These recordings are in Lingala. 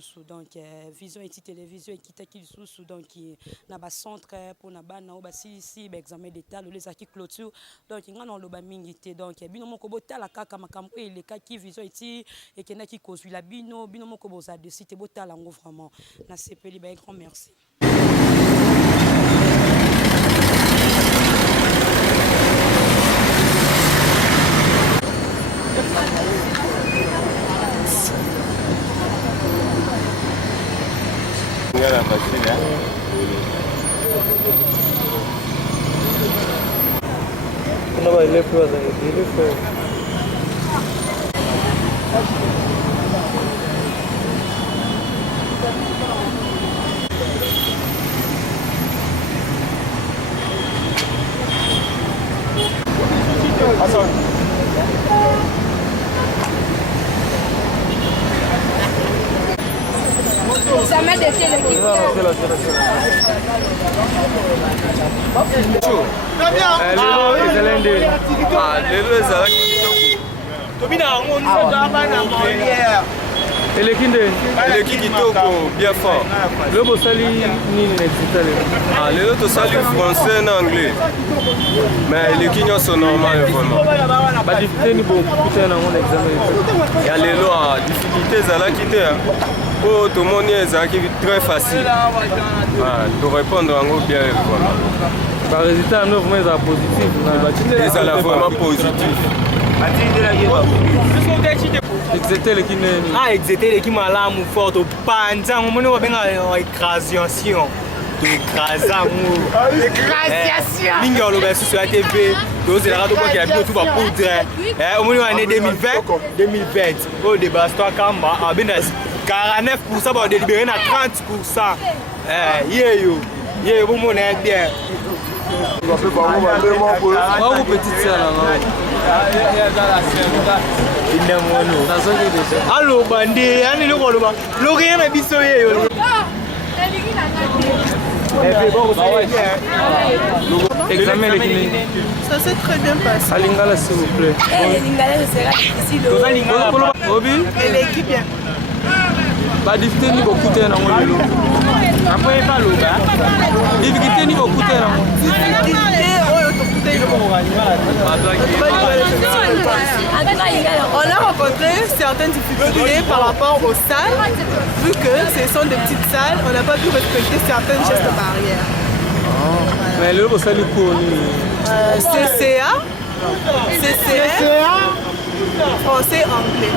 sous donc vision et télévision et qui sous donc na ba centre pour na ba na ba si examen d'état les aki clôture donc ngana lo ba mingité donc bino moko botala kaka makambo ele kaki vision et kena ki kozwi la bino moko boza de cité botala ngo vraiment na sepeli ba grand merci. La machine, no va a ir por ahí, Ça m'a défié l'équipe. l'équipe bien fort. Le Bossali ni Le autre salut français et anglais. Mais l'équipe sont normales vraiment. Pas difficulté ni bon putain dans mon examen. Il y a les lois, difficultés à la quitter. Pour tout le monde est très facile. De répondre en gros bien vraiment. Par résultat, nous vraiment positif. Ils sont vraiment positifs. Exéter l'équipe. Ah, exéter l'équipe à l'âme forte. Au panzan, on va bien écrasation. Écrasation. Ligne au sur la TV. Donc c'est la radio qui a bien tout va poudre. Au moins année 2020. Au débat toi Kamba, à bien 49% va délibérer à 30%. Yeah, vous mon est bien. Vous petite sœur Allô, bandé, allez le rôle. L'orient a bissoyé. Examen l'équipe. Ça s'est très bien passé. À Lingala s'il vous plaît. Lingala sera difficile. Obi et l'équipe bien. Pas difficulté ni beaucoup de temps. Après pas l'eau. Difficulté ni beaucoup de temps. On a rencontré certaines difficultés par rapport aux salles, vu que ce sont des petites salles, on n'a pas pu respecter certaines gestes barrières. Mais le vous allez pour CCA, français, anglais.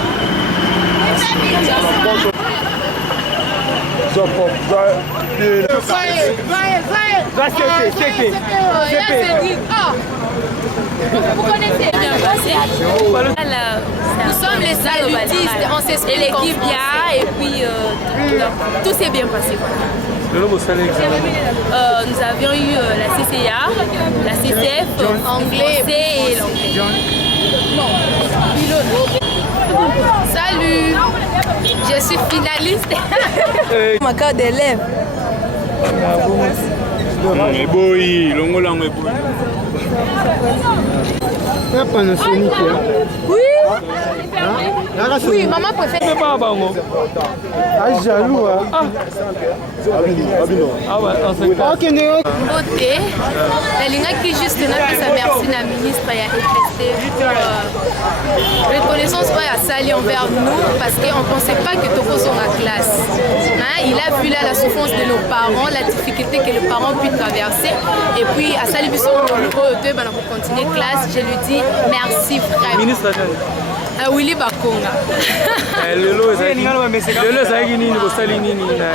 Vous connaissez bien passé. Nous sommes les salutistes, on s'explique l'équipe bien et puis tout s'est bien passé. Nous avions eu la CCA, la CCF, anglais et l'anglais. Salut, je suis finaliste. Ma carte d'élève. Panasonic. Oui. Oui, maman préfère. C'est pas bon. Ah, jaloux. Ah ouais, on s'est pas. Ok, la ligne qui juste n'a merci la ministre et reconnaissance à Sali envers nous parce qu'on ne pensait pas que Toko soit en classe. Il a vu là la souffrance de nos parents, la difficulté que les parents puissent traverser. Et puis à Sali Bisson, pour continuer classe, je lui dis merci vraiment. Ministre Willy Bakonga.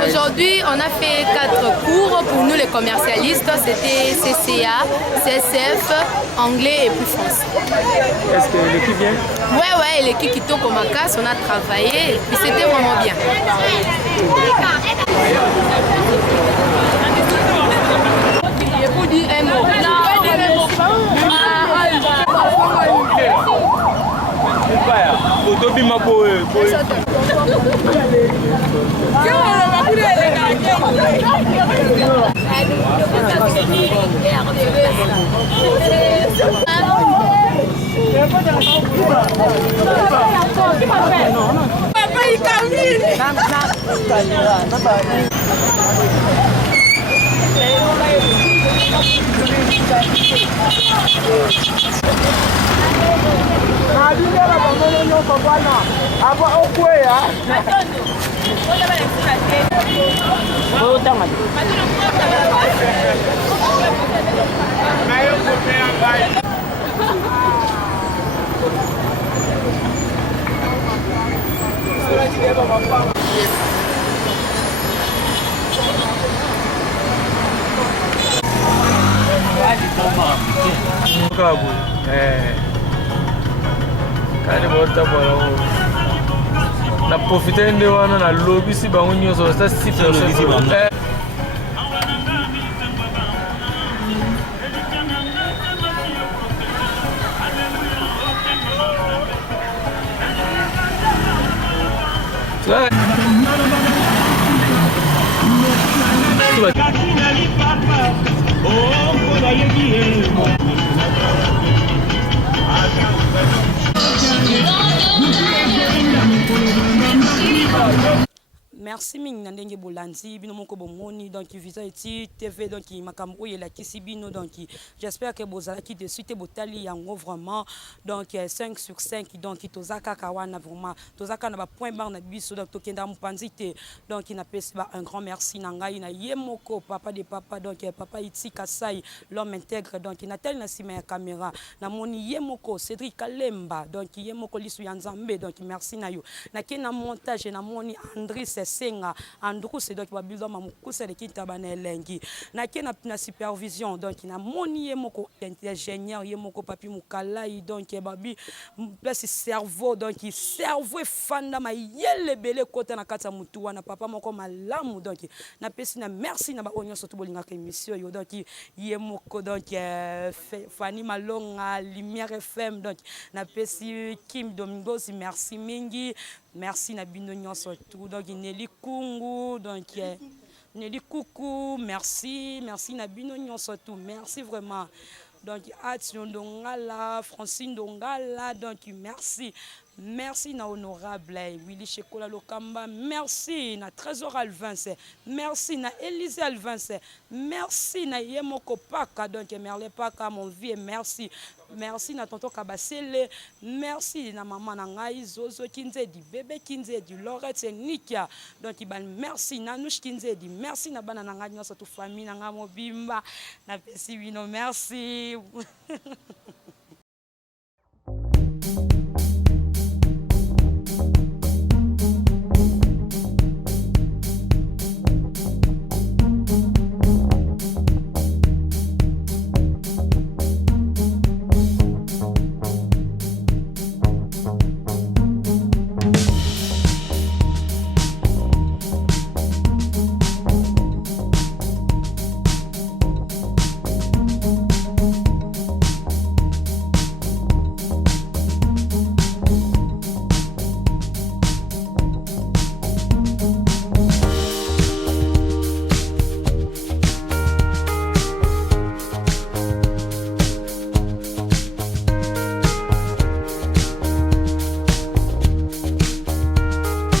Aujourd'hui, on a fait 4 cours pour nous les commercialistes. C'était CCA, CSF, anglais et puis français. Est-ce que l'équipe vient? Ouais, l'équipe qui toque au Macas, on a travaillé et puis c'était vraiment bien. Je vous dis un mot. Papa, il Kani bota bola na profiter nde wana na lobby si bango nyonso ça 6%. Merci mingi na ndenge bolandi bino moko bomoni donc visa eti TV donc makambo yela kisi bino donc j'espère que bozala ki de suite botali yango vraiment donc 5 sur 5 donc tozaka kawana vraiment tozaka na ba point bar na biso donc tokenda mpanzi te donc na pesi ba un grand merci na ngai na yemoko papa de papa donc papa Iti Kasai l'homme intègre donc na tel na sima ya caméra na moni yemoko Cédric Kalemba donc yemoko lisu ya Nzambe donc merci na yo na ke na montage na moni Andris Senga Andrew c'est donc babildo mamukusa de kitaba na elengi na ke na supervision donc na moni yemoko ingénieur yemoko papi mukalai donc babi place cerveau donc cerveau fanda ma yele belé kota na kata mutu wana papa moko malamu donc na pesi na merci na ba onyo surtout bolinga ka émission yo donc yemoko donc Fanny Malonga Lumière FM donc na pesi Kim Domingos merci mingi. Merci na bino nyonso tout donc Nelly Kungu donc Nelly Coucou merci na bino nyonso tout merci vraiment donc Action Dongala Francine Dongala donc merci na honorable Willy Chekola Lokamba merci na Trésor Alvance merci na Élise Alvance merci na Yemoko Paka donc Merle Paka mon vie merci na tonton Kabasele merci na maman na ngai Zozo Kinzedi bébé Kinzedi Lorette Nikia donc merci na Nouch Kinzedi merci na bana na ngai nyonso tout famille na ngai mobimba na pesi bino merci